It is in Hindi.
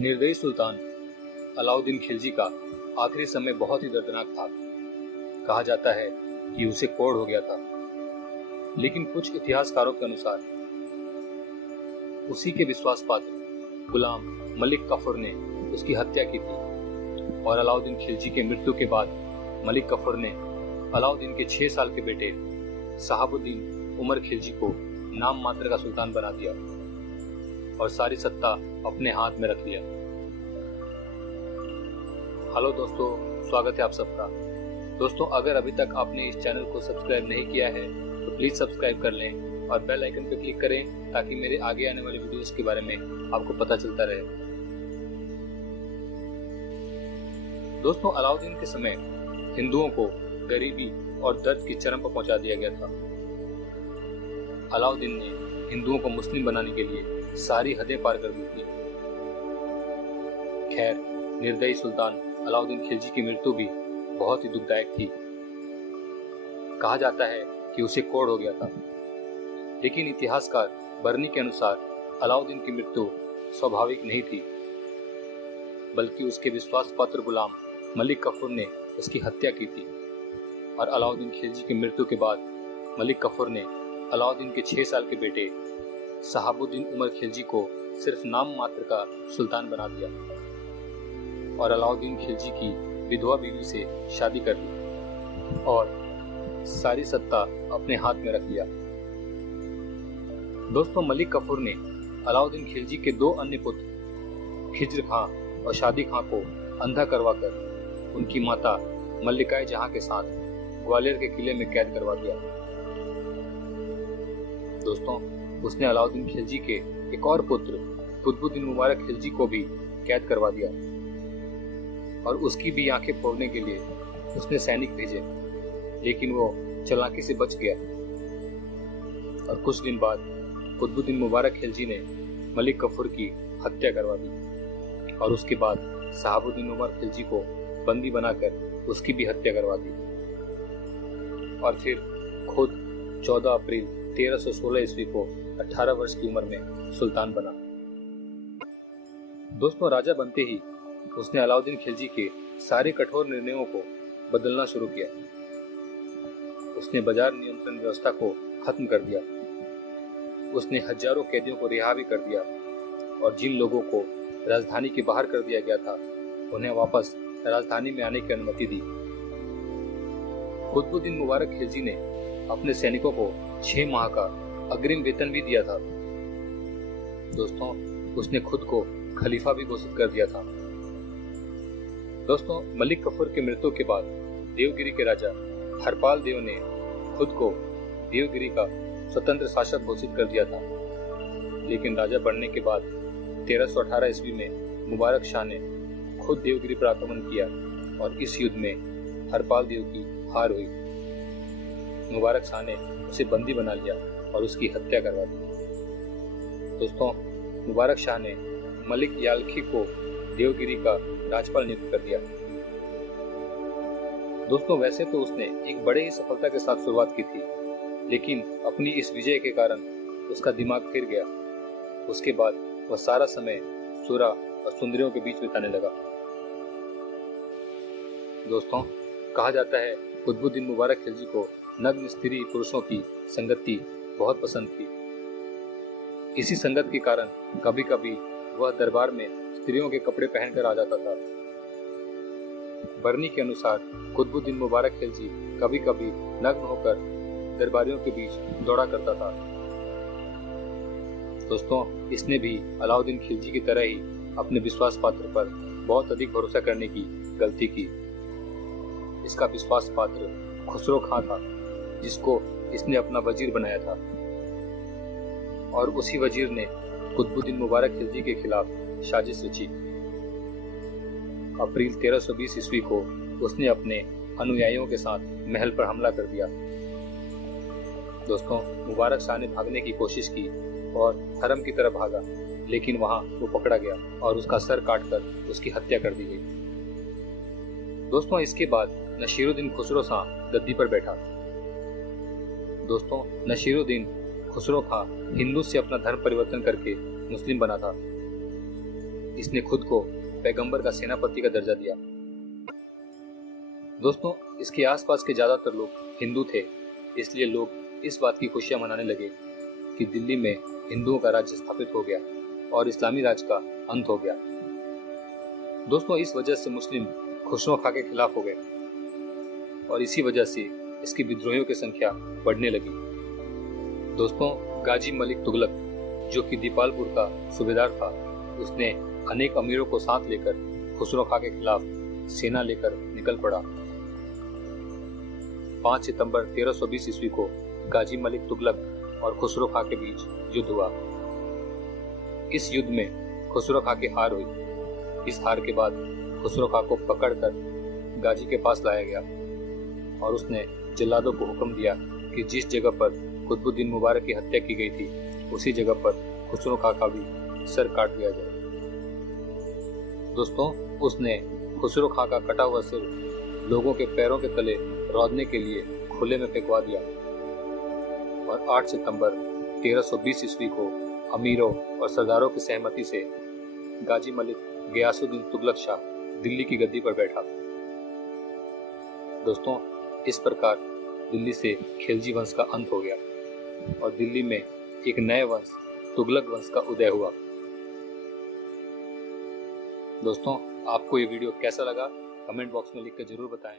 निर्दयी सुल्तान अलाउद्दीन खिलजी का आखिरी समय बहुत ही दर्दनाक था। कहा जाता है कि उसे कोढ़ हो गया था, लेकिन कुछ इतिहासकारों के अनुसार उसी के विश्वास पात्र गुलाम मलिक कफर ने उसकी हत्या की थी और अलाउद्दीन खिलजी के मृत्यु के बाद मलिक कफर ने अलाउद्दीन के 6 साल के बेटे शहाबुद्दीन उमर खिलजी को नाम मात्र का सुल्तान बना दिया और सारी सत्ता अपने हाथ में रख लिया। हेलो दोस्तों, स्वागत है आप सबका। दोस्तों, अगर अभी तक आपने इस चैनल को सब्सक्राइब नहीं किया है तो प्लीज सब्सक्राइब कर लें और बेल आइकन पर क्लिक करें ताकि मेरे आगे आने वाले वीडियोस के बारे में आपको पता चलता रहे। दोस्तों, अलाउद्दीन के समय हिंदुओं को गरीबी और दर्द की चरम पर पहुंचा दिया गया था। अलाउद्दीन ने हिंदुओं को मुस्लिम बनाने के लिए सारी हदें पार कर दी थी। खैर, निर्दयी सुल्तान अलाउद्दीन खिलजी की मृत्यु भी बहुत ही दुखदायक थी। कहा जाता है कि उसे कोढ़ हो गया था, लेकिन इतिहासकार बर्नी के अनुसार अलाउद्दीन की मृत्यु स्वाभाविक नहीं थी, बल्कि उसके विश्वास पात्र गुलाम मलिक कफर ने उसकी हत्या की थी। और अलाउद्दीन खिलजी की मृत्यु के बाद मलिक कफर ने अलाउद्दीन के 6 साल के बेटे शहाबुद्दीन उमर खिलजी को सिर्फ नाम मात्र का सुल्तान बना दिया और अलाउद्दीन खिलजी की विधवा बीवी से शादी कर ली और सारी सत्ता अपने हाथ में रख लिया। दोस्तों, मलिक कफर ने अलाउद्दीन खिलजी के 2 अन्य पुत्र खिज्र खां और शादी खां को अंधा करवाकर उनकी माता मल्लिकाए जहां के साथ ग्वालियर के किले में कैद करवा दिया। दोस्तों, उसने अलाउद्दीन खिलजी के एक और पुत्र कुतुबुद्दीन मुबारक खिलजी को भी कैद करवा दिया और उसकी भी आंखें फोड़ने के लिए उसने सैनिक भेजे, लेकिन वो चालाकी से बच गया। और कुछ दिन बाद कुतुबुद्दीन मुबारक खिलजी ने मलिक कफर की हत्या करवा दी और उसके बाद शहाबुद्दीन उमर खिलजी को बंदी बनाकर उसकी भी हत्या करवा दी और फिर खुद 14 अप्रैल 1316 ईस्वी को 18 वर्ष की उम्र में सुल्तान बना। दोस्तों, राजा बनते ही उसने अलाउद्दीन खिलजी के सारे कठोर निर्णयों को बदलना शुरू किया। उसने बाजार नियंत्रण व्यवस्था को खत्म कर दिया। उसने हजारों कैदियों को रिहा भी कर दिया और जिन लोगों को राजधानी के बाहर कर दिया गया था उन्हें वापस राजधानी में आने की अनुमति दी। कुतुबुद्दीन मुबारक खिलजी ने अपने सैनिकों को 6 माह का अग्रिम वेतन भी दिया था। दोस्तों, उसने खुद को खलीफा भी घोषित कर दिया था। दोस्तों, मलिक कफर के मृत्यु के बाद देवगिरी के राजा हरपाल देव ने खुद को देवगिरी का स्वतंत्र शासक घोषित कर दिया था, लेकिन राजा बनने के बाद 1318 ईस्वी में मुबारक शाह ने खुद देवगिरी पर आक्रमण किया और इस युद्ध में हरपाल देव की हार हुई। मुबारक शाह ने उसे बंदी बना लिया और उसकी हत्या करवा दी। दोस्तों, मुबारक शाह ने मलिक यालखी को देवगिरी का राज्यपाल नियुक्त कर दिया। दोस्तों, वैसे तो उसने एक बड़े ही सफलता के साथ शुरुआत की थी, लेकिन अपनी इस विजय के कारण उसका दिमाग फिर गया। उसके बाद वह सारा समय सुरा और सुंदरियों के बीच बिताने लगा। दोस्तों, कहा जाता है कुतुबुद्दीन मुबारक खिलजी को नग्न स्त्री पुरुषों की संगति बहुत पसंद थी। इसी संगत के कारण कभी कभी वह दरबार में स्त्रियों के कपड़े पहनकर आ जाता था। बर्नी के अनुसार कुतुबुद्दीन मुबारक खिलजी कभी कभी नग्न होकर दरबारियों के बीच दौड़ा करता था। दोस्तों, इसने भी अलाउद्दीन खिलजी की तरह ही अपने विश्वास पात्र पर बहुत अधिक भरोसा करने की गलती की। इसका विश्वास पात्र खुसरो खां था, जिसको इसने अपना वजीर बनाया था और उसी वजीर ने कुतुबुद्दीन मुबारक खिलजी के खिलाफ साजिश रची। अप्रैल 1320 ईस्वी को उसने अपने अनुयायियों के साथ महल पर हमला कर दिया। दोस्तों, मुबारक शाह ने भागने की कोशिश की और हरम की तरफ भागा, लेकिन वहां वो पकड़ा गया और उसका सर काटकर उसकी हत्या कर दी गई। दोस्तों, इसके बाद नसीरुद्दीन खुसरो शाह गद्दी पर बैठा। दोस्तों, नसीरुद्दीन खुसरो खां हिंदू से अपना धर्म परिवर्तन करके मुस्लिम बना था। इसने खुद को पैगंबर का सेनापति का दर्जा दिया। दोस्तों, इसके आसपास के ज्यादातर लोग हिंदू थे, इसलिए लोग इस बात की खुशियां मनाने लगे कि दिल्ली में हिंदुओं का राज्य स्थापित हो गया और इस्लामी राज का अंत हो गया। दोस्तों, इस वजह से मुस्लिम खुसरो खां के खिलाफ हो गए और इसी वजह से इसकी विद्रोहियों की संख्या बढ़ने लगी। दोस्तों, गाजी मलिक तुगलक, जो कि दीपालपुर का सूबेदार था, उसने अनेक अमीरों को साथ लेकर खुसरो खां के खिलाफ सेना लेकर निकल पड़ा। 5 सितंबर 1320 ईस्वी को गाजी मलिक तुगलक और खुसरो खां के बीच युद्ध हुआ। इस युद्ध में खुसरो खां की हार हुई। इस हार के बाद खुसरो खां को पकड़कर गाजी के पास लाया गया और उसने जल्लादों को हुक्म दिया कि जिस जगह पर कुतुबुद्दीन मुबारक की हत्या की गई थी, उसी जगह पर खुसरो खां का भी सर काट दिया जाए। दोस्तों, उसने खुसरो खां का कटा हुआ सिर लोगों के पैरों के तले रौंदने के लिए खुले में फेंकवा दिया और 8 सितंबर 1320 ईस्वी को अमीरों और सरदारों की सहमति से गाजी मलिक गयासुद्दीन तुगलक शाह दिल्ली की गद्दी पर बैठा। दोस्तों, इस प्रकार दिल्ली से खिलजी वंश का अंत हो गया और दिल्ली में एक नए वंश तुगलक वंश का उदय हुआ। दोस्तों, आपको ये वीडियो कैसा लगा कमेंट बॉक्स में लिखकर जरूर बताएं।